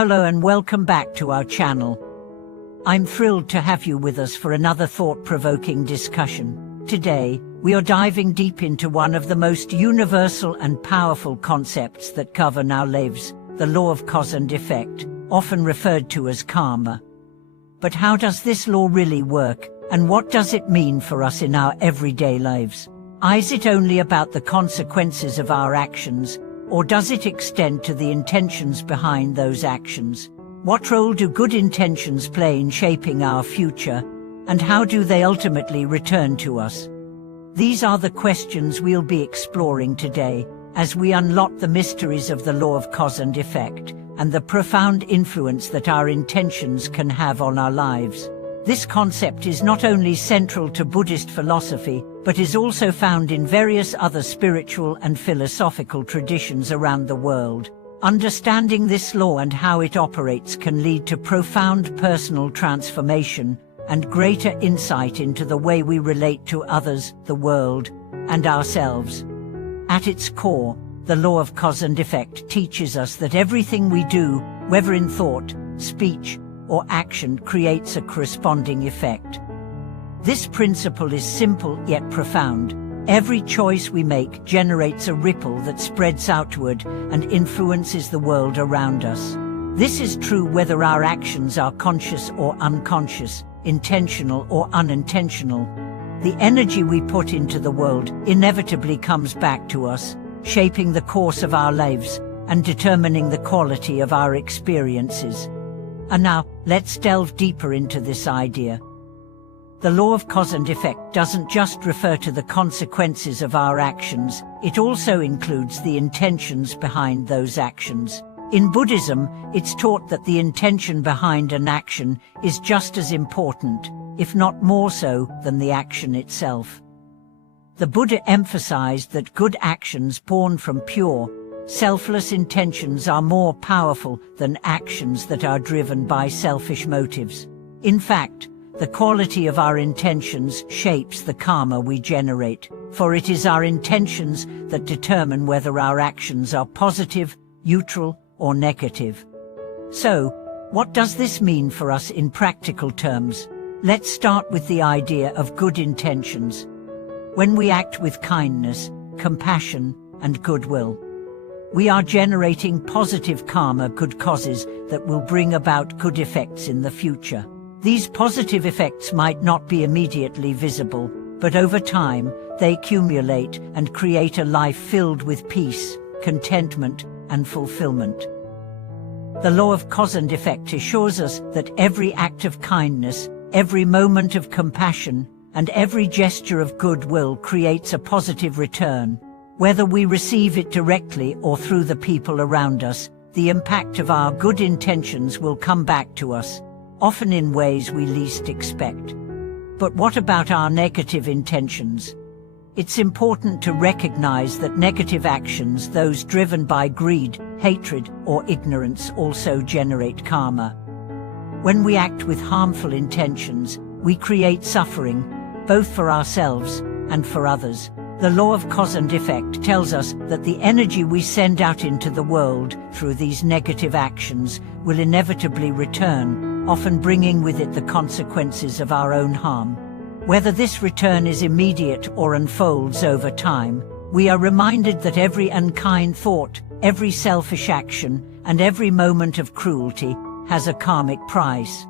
Hello and welcome back to our channel. I'm thrilled to have you with us for another thought-provoking discussion. Today, we are diving deep into one of the most universal and powerful concepts that govern our lives, the law of cause and effect, often referred to as karma. But how does this law really work, and what does it mean for us in our everyday lives? Is it only about the consequences of our actions, or does it extend to the intentions behind those actions? What role do good intentions play in shaping our future, and how do they ultimately return to us? These are the questions we'll be exploring today, as we unlock the mysteries of the law of cause and effect, and the profound influence that our intentions can have on our lives. This concept is not only central to Buddhist philosophy, but is also found in various other spiritual and philosophical traditions around the world. Understanding this law and how it operates can lead to profound personal transformation and greater insight into the way we relate to others, the world, and ourselves. At its core, the law of cause and effect teaches us that everything we do, whether in thought, speech, or action, creates a corresponding effect. This principle is simple yet profound. Every choice we make generates a ripple that spreads outward and influences the world around us. This is true whether our actions are conscious or unconscious, intentional or unintentional. The energy we put into the world inevitably comes back to us, shaping the course of our lives and determining the quality of our experiences. And now, let's delve deeper into this idea. The law of cause and effect doesn't just refer to the consequences of our actions, it also includes the intentions behind those actions. In Buddhism, it's taught that the intention behind an action is just as important, if not more so, than the action itself. The Buddha emphasized that good actions born from pure, selfless intentions are more powerful than actions that are driven by selfish motives. In fact, the quality of our intentions shapes the karma we generate, for it is our intentions that determine whether our actions are positive, neutral, or negative. So, what does this mean for us in practical terms? Let's start with the idea of good intentions. When we act with kindness, compassion, and goodwill, we are generating positive karma, good causes that will bring about good effects in the future. These positive effects might not be immediately visible, but over time, they accumulate and create a life filled with peace, contentment, and fulfillment. The law of cause and effect assures us that every act of kindness, every moment of compassion, and every gesture of goodwill creates a positive return. Whether we receive it directly or through the people around us, the impact of our good intentions will come back to us, often in ways we least expect. But what about our negative intentions? It's important to recognize that negative actions, those driven by greed, hatred, or ignorance, also generate karma. When we act with harmful intentions, we create suffering, both for ourselves and for others. The law of cause and effect tells us that the energy we send out into the world through these negative actions will inevitably return, often bringing with it the consequences of our own harm. Whether this return is immediate or unfolds over time, we are reminded that every unkind thought, every selfish action, and every moment of cruelty has a karmic price.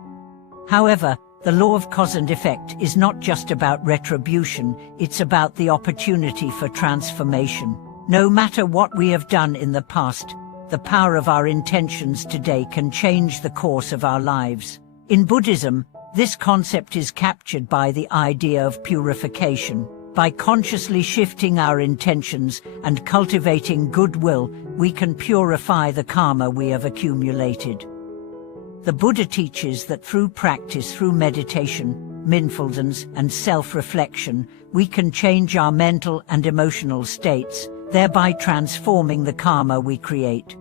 However, the law of cause and effect is not just about retribution, it's about the opportunity for transformation. No matter what we have done in the past, the power of our intentions today can change the course of our lives. In Buddhism, this concept is captured by the idea of purification. By consciously shifting our intentions and cultivating goodwill, we can purify the karma we have accumulated. The Buddha teaches that through practice, through meditation, mindfulness, and self-reflection, we can change our mental and emotional states, thereby transforming the karma we create.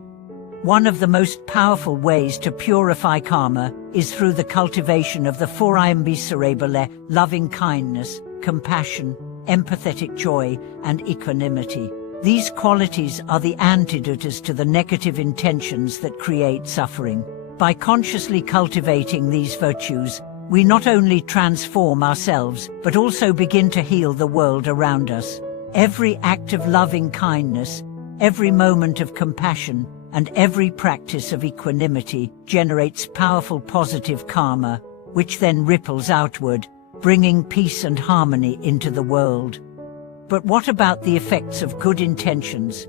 One of the most powerful ways to purify karma is through the cultivation of the four imbisarabale, loving kindness, compassion, empathetic joy, and equanimity. These qualities are the antidotes to the negative intentions that create suffering. By consciously cultivating these virtues, we not only transform ourselves, but also begin to heal the world around us. Every act of loving kindness, every moment of compassion, and every practice of equanimity generates powerful positive karma, which then ripples outward, bringing peace and harmony into the world. But what about the effects of good intentions?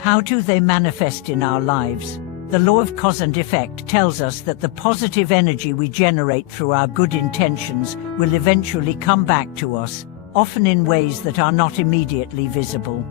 How do they manifest in our lives? The law of cause and effect tells us that the positive energy we generate through our good intentions will eventually come back to us, often in ways that are not immediately visible.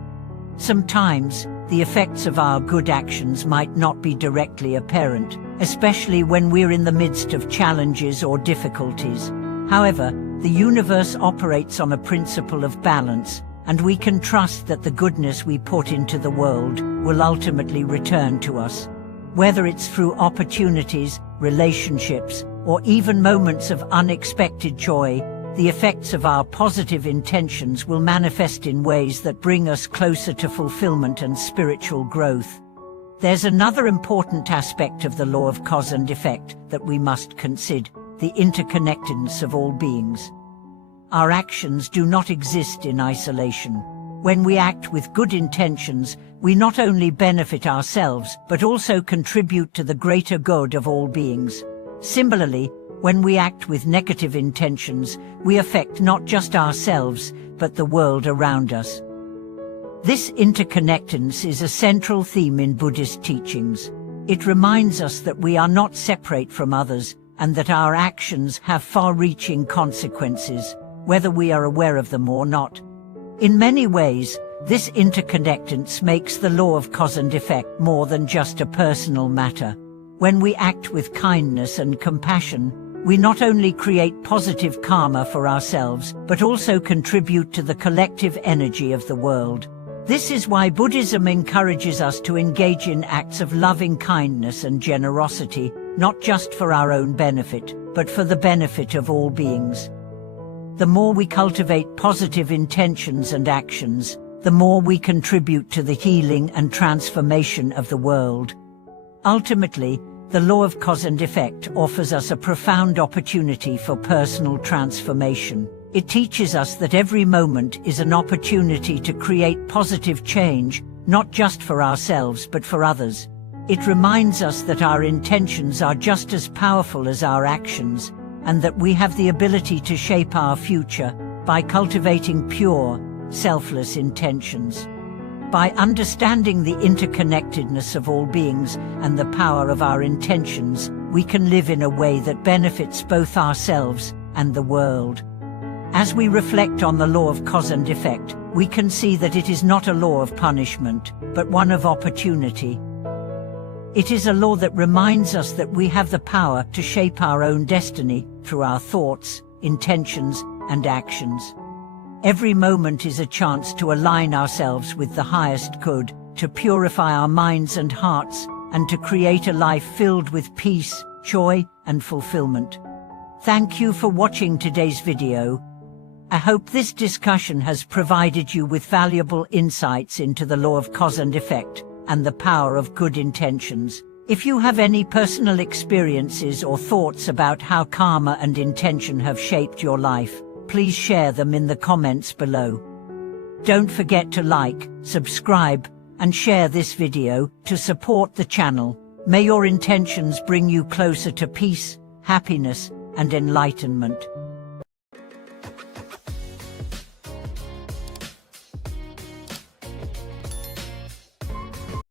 Sometimes, the effects of our good actions might not be directly apparent, especially when we're in the midst of challenges or difficulties. However, the universe operates on a principle of balance, and we can trust that the goodness we put into the world will ultimately return to us. Whether it's through opportunities, relationships, or even moments of unexpected joy, the effects of our positive intentions will manifest in ways that bring us closer to fulfillment and spiritual growth. There's another important aspect of the law of cause and effect that we must consider: the interconnectedness of all beings. Our actions do not exist in isolation. When we act with good intentions, we not only benefit ourselves, but also contribute to the greater good of all beings. Similarly, when we act with negative intentions, we affect not just ourselves, but the world around us. This interconnectedness is a central theme in Buddhist teachings. It reminds us that we are not separate from others, and that our actions have far-reaching consequences, whether we are aware of them or not. In many ways, this interconnectedness makes the law of cause and effect more than just a personal matter. When we act with kindness and compassion, we not only create positive karma for ourselves, but also contribute to the collective energy of the world. This is why Buddhism encourages us to engage in acts of loving kindness and generosity, not just for our own benefit, but for the benefit of all beings. The more we cultivate positive intentions and actions, the more we contribute to the healing and transformation of the world. Ultimately, the law of cause and effect offers us a profound opportunity for personal transformation. It teaches us that every moment is an opportunity to create positive change, not just for ourselves but for others. It reminds us that our intentions are just as powerful as our actions, and that we have the ability to shape our future by cultivating pure, selfless intentions. By understanding the interconnectedness of all beings and the power of our intentions, we can live in a way that benefits both ourselves and the world. As we reflect on the law of cause and effect, we can see that it is not a law of punishment, but one of opportunity. It is a law that reminds us that we have the power to shape our own destiny through our thoughts, intentions, and actions. Every moment is a chance to align ourselves with the highest good, to purify our minds and hearts, and to create a life filled with peace, joy, and fulfillment. Thank you for watching today's video. I hope this discussion has provided you with valuable insights into the law of cause and effect and the power of good intentions. If you have any personal experiences or thoughts about how karma and intention have shaped your life, please share them in the comments below. Don't forget to like, subscribe, and share this video to support the channel. May your intentions bring you closer to peace, happiness, and enlightenment.